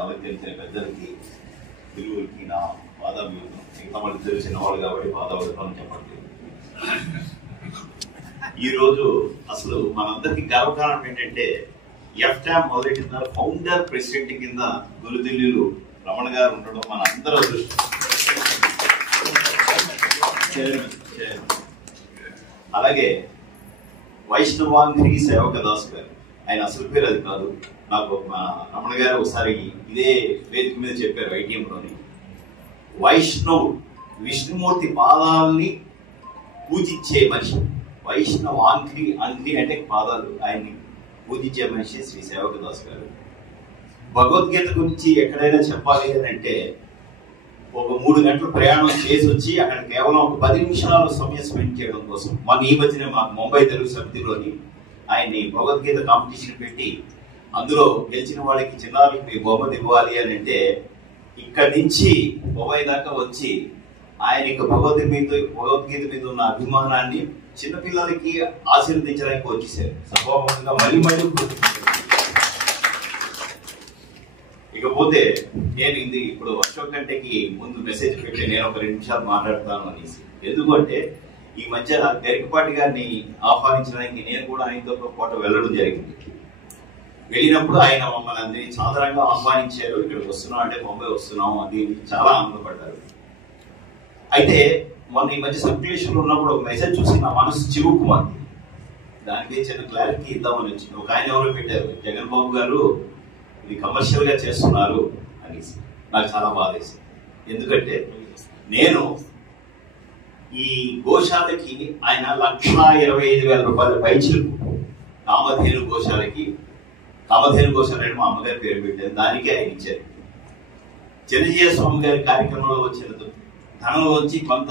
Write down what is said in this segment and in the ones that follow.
ఎవరికి తెలిసిన పెద్దలకి తెలుగుకి నా పాదాభివందనం. మిగతా వాళ్ళు తెలిసిన వాళ్ళు కాబట్టి పాదాభివందనం చెప్పట్లేదు. ఈరోజు అసలు మనందరికీ గర్వకారణం ఏంటంటే ఎఫ్టామ్ మొదలెట్టిన ఫౌండర్ ప్రెసిడెంట్ కింద గురుదిల్లీలు రమణ గారు ఉండడం మన అందరూ అదృష్టం. అలాగే వైష్ణవాంధ్రి సేవక దాస్ గారు, ఆయన అసలు పేరు అది కాదు, నాకు మా రమణ గారు ఒకసారి ఇదే వేదిక మీద చెప్పారు ఐటీఎంలోని. వైష్ణవ్ విష్ణుమూర్తి పాదాలని పూజించే మనిషి. వైష్ణవాంధ్రి, అంధ్రి అంటే పాదాలు, ఆయన్ని పూజించే మనిషి శ్రీ సేవక దాస్ గారు. భగవద్గీత గురించి ఎక్కడైనా చెప్పాలి అని అంటే ఒక 3 గంటలు ప్రయాణం చేసి వచ్చి అక్కడ కేవలం ఒక 10 నిమిషాలు సమయం స్పెండ్ చేయడం కోసం మన ఈ మధ్యనే మాకు ముంబై తెలుగు సమితిలోని ఆయన్ని భగవద్గీత కాంపిటీషన్ పెట్టి అందులో గెలిచిన వాళ్ళకి చిన్నారులకి మీ బహుమతి ఇవ్వాలి అని అంటే ఇక్కడి నుంచి ముంబై దాకా వచ్చి ఆయన ఇక భగవద్గీత మీద ఉన్న అభిమానాన్ని చిన్నపిల్లలకి ఆశీర్వదించడానికి వచ్చేసారు. సభాముఖంగా మళ్ళీ ఇకపోతే నేను ఇది ఇప్పుడు అశోక్ గంటకి ముందు మెసేజ్ పెట్టి నేను ఒక 2 నిమిషాలు మాట్లాడతాను అనేసి. ఎందుకంటే ఈ మధ్య గరికపాటి గారిని ఆహ్వానించడానికి నేను కూడా ఆయనతో పాటు వెళ్ళడం జరిగింది. వెళ్ళినప్పుడు ఆయన మమ్మల్ని అందరినీ సాధారణంగా ఆహ్వానించారు. ఇక్కడికి వస్తున్నాం అంటే ముంబై వస్తున్నాం అది చాలా ఆనందపడ్డారు. అయితే మొన్న ఈ మధ్య సర్క్యులేషన్ ఉన్నప్పుడు ఒక మెసేజ్ చూసి నా మనసు చివుకుమంది. దానికి చిన్న క్లారిటీ ఇద్దామని వచ్చింది. ఒక ఆయన ఎవరో పెట్టారు, జగన్ బాబు గారు ఇది కమర్షియల్ గా చేస్తున్నారు అనేసి. నాకు చాలా బాధేసింది. ఎందుకంటే నేను ఈ గోశాలకి ఆయన 1,25,000 రూపాయల పైచిలకు కామధేను గోశాలకి, కామధేను గోశాల అని మా అమ్మగారి పేరు పెట్టాను, దానికే ఆయన ఇచ్చారు. చిరంజీవి స్వామి గారి కార్యక్రమంలో వచ్చిన ధనంలోంచి కొంత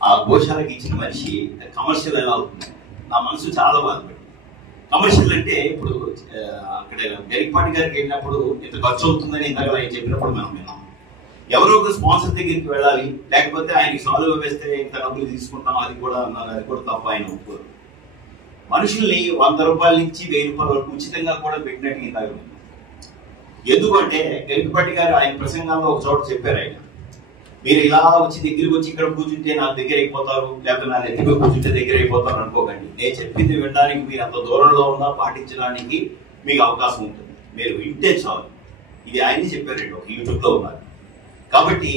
ఆ గోశాలకి ఇచ్చిన మనిషి కమర్షియల్ ఎలా అవుతుంది? నా మనసు చాలా బాధపడింది. కమర్షియల్ అంటే ఇప్పుడు అక్కడ గరికపాటి గారికి వెళ్ళినప్పుడు ఇంత ఖర్చు అవుతుందని ఇంతగా ఆయన చెప్పినప్పుడు మనం విన్నాం. ఎవరో ఒక స్పాన్సర్ దగ్గరికి వెళ్ళాలి, లేకపోతే ఆయనకి సాల్వ్ వేస్తే ఇంత డబ్బులు తీసుకుంటాం, అది కూడా అన్నారు. అది కూడా తప్ప ఆయన ఒప్పుకోరు. మనుషుల్ని 100 రూపాయల నుంచి 1000 రూపాయల వరకు ఉచితంగా కూడా పెట్టినట్టు ఇంతగా విన్నాం. ఎందుకంటే గరికపాటి గారు ఆయన ప్రసంగాల్లో ఒక చోట చెప్పారు, ఆయన మీరు ఇలా వచ్చి దగ్గరికి వచ్చి ఇక్కడ కూర్చుంటే నాకు దగ్గర అయిపోతారు, లేకపోతే నా నెత్తిగా కూర్చుంటే దగ్గర అయిపోతారు అనుకోకండి. నేను చెప్పింది వినడానికి మీరు అంత దూరంలో ఉన్నా పాటించడానికి మీకు అవకాశం ఉంటుంది. మీరు వింటే చాలు. ఇది ఆయన్ని చెప్పారండి, ఒక యూట్యూబ్ లో ఉన్నారు. కాబట్టి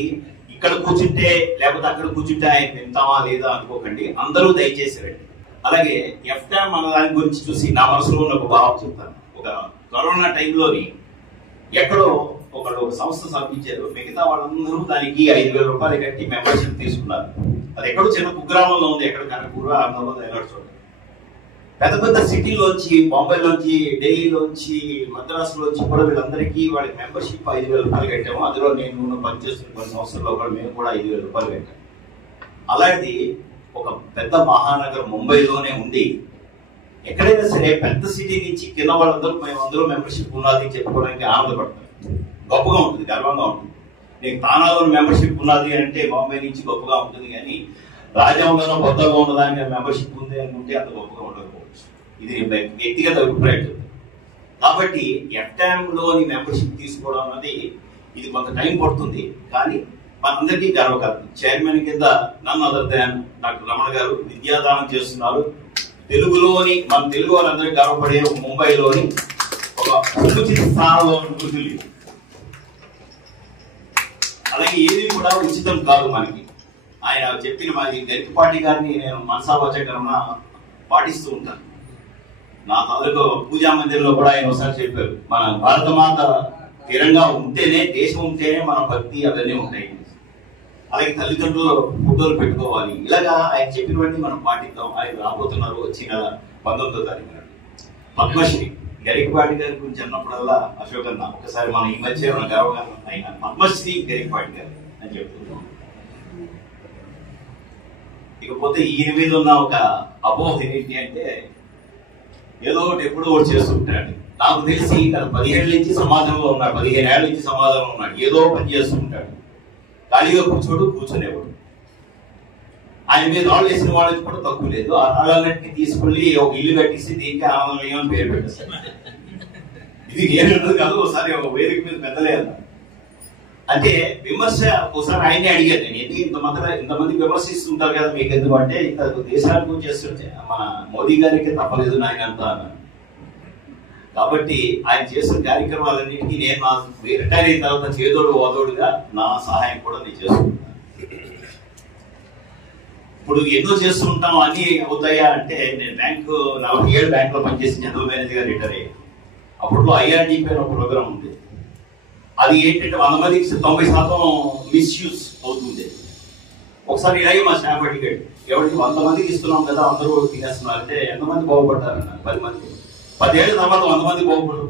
ఇక్కడ కూర్చుంటే లేకపోతే అక్కడ కూర్చుంటే ఆయన వింటామా లేదా అనుకోకండి. అందరూ దయచేసి రండి. అలాగే ఎఫ్టామ్ అన్న దాని గురించి చూసి నా మనసులో ఉన్న ఒక భావం చెప్తాను. ఒక కరోనా టైంలోని ఎక్కడో ఒక సంస్థ స్థాపించారు. మిగతా వాళ్ళందరూ దానికి 5,000 రూపాయలు కట్టి మెంబర్షిప్ తీసుకున్నారు. అది ఎక్కడో చిన్న కుగ్రామంలో ఉంది, ఎక్కడ కనకూర అన్నలో ఎలాంటి చోట. పెద్ద పెద్ద సిటీలోంచి, బొంబాయిలోంచి, ఢిల్లీలోంచి, మద్రాసులోంచి కూడా వీళ్ళందరికీ వాళ్ళకి మెంబర్షిప్ 5,000 రూపాయలు కట్టాము. అందులో నేను పనిచేస్తున్న కొన్ని సంవత్సరాల్లో కూడా మేము కూడా 5,000 రూపాయలు కట్టాము. అలాంటిది ఒక పెద్ద మహానగరం ముంబైలోనే ఉంది. ఎక్కడైనా సరే పెద్ద సిటీ నుంచి కింద వాళ్ళందరూ మేము అందులో మెంబర్షిప్ ఉన్నది చెప్పుకోవడానికి ఆనందపడతారు. గొప్పగా ఉంటుంది, గర్వంగా ఉంటుంది. నీకు తానాలో మెంబర్షిప్ ఉన్నది అంటే బాంబే నుంచి గొప్పగా ఉంటుంది, కానీ రాజ్యాంగంలో కొత్తగా ఉన్నదానికి మెంబర్షిప్ ఉంది అనుకుంటే అంత గొప్పగా ఉండకపోవచ్చు. ఇది వ్యక్తిగత అభిప్రాయం. కాబట్టి ఎఫ్టామ్ లోని మెంబర్షిప్ తీసుకోవడం అన్నది ఇది కొంత టైం పడుతుంది, కానీ మనందరికీ గర్వకారణం. చైర్మన్ కింద నన్ను అదర్ దాన్ డాక్టర్ రమణ గారు విద్యాదానం చేస్తున్నారు. తెలుగులోని మన తెలుగు వాళ్ళందరికీ గర్వపడే ఒక ముంబైలోని ఒక ఉచిత స్థానంలో గుర్తులు. అలాగే ఏది కూడా ఉచితం కాదు మనకి. ఆయన చెప్పిన మాది గరికపాటి గారిని నేను మనసావాచకరణ పాటిస్తూ ఉంటాను. నా తాలూకు పూజా మందిరంలో కూడా ఆయన ఒకసారి చెప్పారు, మన భారతమాత స్థిరంగా ఉంటేనే, దేశం ఉంటేనే మన భక్తి అవన్నీ ఉంటాయి. అలాగే తల్లిదండ్రులు ఫోటోలు పెట్టుకోవాలి. ఇలాగా ఆయన చెప్పినవన్నీ మనం పాటిద్దాం. ఆయన రాబోతున్నారు వచ్చిన 19వ తారీఖు నాడు. పద్మశ్రీ గరికపాటి గారి గురించి అన్నప్పుడల్లా అశోక్ అన్న ఒకసారి మనం ఈ మధ్య గర్వకారణం అయిన పద్మశ్రీ గరికపాటి గారు అని చెప్తున్నాం. ఇకపోతే ఈయన మీద ఉన్న ఒక అపోహ ఏంటి అంటే ఏదో ఒకటి ఎప్పుడో ఒకటి చేస్తుంటాడు. నాకు తెలిసి ఇక్కడ 17 ఏళ్ళ నుంచి సమాజంలో ఉన్నాడు, 15 ఏళ్ళ నుంచి సమాజంలో ఉన్నాడు. ఏదో పని చేస్తుంటాడు, ఖాళీగా కూర్చునేవాడు. ఆయన మీద రాళ్ళు వేసిన వాళ్ళకి కూడా తక్కువ లేదు. ఆ రాళ్ళన్నింటినీ తీసుకెళ్లి ఒక ఇల్లు కట్టేసి దీనికి ఆనందమయం అని పేరు పెట్టేస్తారు. ఇది నేను కాదు, ఒకసారి ఒక వేదిక మీద పెద్దలే అన్నారు. అంటే విమర్శ ఒకసారి ఆయనే అడిగారు, నేను ఏంటి ఇంతమంది విమర్శిస్తుంటారు కదా మీకు ఎందుకు అంటే, ఇంత దేశాలకు చేస్తుంటే మన మోదీ గారికి తప్పలేదు నాయన అంతా అన్నారు. కాబట్టి ఆయన చేసిన కార్యక్రమాలన్నింటినీ నేను రిటైర్ అయిన తర్వాత చేదోడు ఓదోడుగా నా సహాయం కూడా నేను చేసుకుంటాను. ఇప్పుడు ఎన్నో చేస్తూ ఉంటాం, అన్ని అవుతాయా అంటే, నేను 47 బ్యాంకులో పనిచేసి జనరల్ మేనేజర్గా రిటైర్ అయ్యాను. అప్పట్లో IRDP అని ఒక ప్రోగ్రామ్ ఉంది. అది ఏంటంటే 100 మందికి 90% మిస్యూజ్ అవుతుంది. ఒకసారి ఇలాగే మా స్టాఫ్ అడిగాడు, ఎవరికి 100 మందికి ఇస్తున్నాం కదా అందరూ తినేస్తున్నారు అంటే ఎంతమంది బాగుపడతారన్నారు. 10 మంది. 10 ఏళ్ళ తర్వాత 100 మంది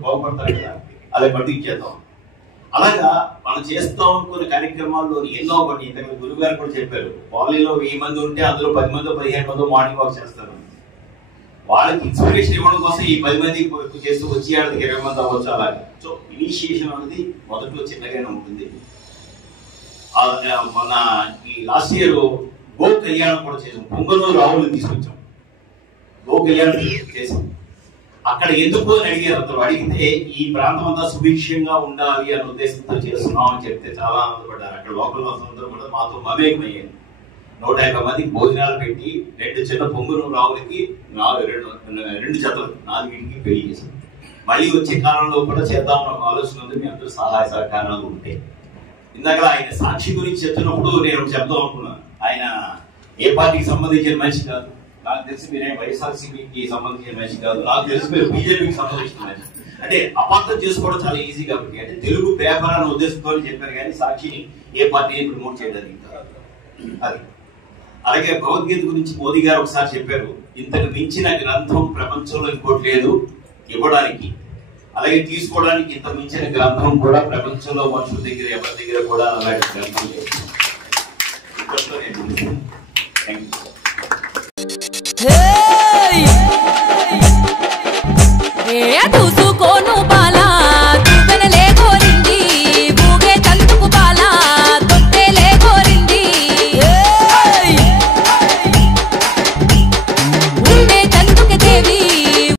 బాగుపడతారు కదా, అలా బట్టి ఇచ్చేద్దాం. అలాగా మనం చేస్తాం అనుకునే కార్యక్రమాల్లో ఎన్నో ఒకటి. ఇంతకు గురువు గారు కూడా చెప్పారు, కాలనీలో 1000 మంది ఉంటే అందులో 10 మంది 15 మంది మార్నింగ్ వాక్ చేస్తారు. వాళ్ళకి ఇన్స్పిరేషన్ ఇవ్వడం కోసం ఈ 10 మంది చేస్తూ వచ్చి ఆడికి 20 మంది అవ్వచ్చు. అలాగే సో ఇనిషియేషన్ అనేది మొదట్లో చిన్నగానే ఉంటుంది. మన ఈ లాస్ట్ ఇయర్ గో కళ్యాణం కూడా చేసాం. పొంగనూరు ఆవులను తీసుకొచ్చాం, గో కళ్యాణం చేసాం. అక్కడ ఎందుకు అని అడిగారు. అందరూ అడిగితే ఈ ప్రాంతం అంతా సుభిక్షంగా ఉండాలి అనే ఉద్దేశంతో చేస్తున్నాం అని చెప్తే చాలా ఆనందపడ్డారు. అక్కడ లోకల్ వాసులందరూ కూడా మాతో మమేకమయ్యారు. 150 మందికి భోజనాలు పెట్టి 2 చిన్న పొంగనూరు ఆవులకి 2 జతలు 4 పెళ్లి చేశాం. మళ్ళీ వచ్చే కాలంలో కూడా చేద్దామన్న ఒక ఆలోచన ఉంది. మీ అందరూ సహాయ సహకారాలు ఉంటాయి. ఇందాక ఆయన సాక్షి గురించి చెప్తున్నప్పుడు నేను చెప్దాం అనుకున్నాను, ఆయన ఏ పార్టీకి సంబంధించిన మనిషి కాదు. నాకు తెలిసి మీరేం వైఎస్ఆర్సీపీకి సంబంధించిన మనిషి కాదు. నాకు తెలిసి మీరు బీజేపీకి సంబంధించిన మనిషి. అంటే అపార్థం చేసుకోవడం చాలా ఈజీ కాబట్టి, అంటే తెలుగు పేపర్ అనే ఉద్దేశంతో చెప్పారు కానీ సాక్షిని ఏ పార్టీని ప్రమోట్ చేయడానికి అది. అలాగే భగవద్గీత గురించి మోదీ గారు ఒకసారి చెప్పారు, ఇంతకు మించిన గ్రంథం ప్రపంచంలో ఇంకోటి లేదు ఇవ్వడానికి, అలాగే తీసుకోవడానికి. ఇంత మించిన గ్రంథం కూడా ప్రపంచంలో మనుషుల దగ్గర ఎవరి దగ్గర కూడా అలాంటి గ్రంథం లేదు.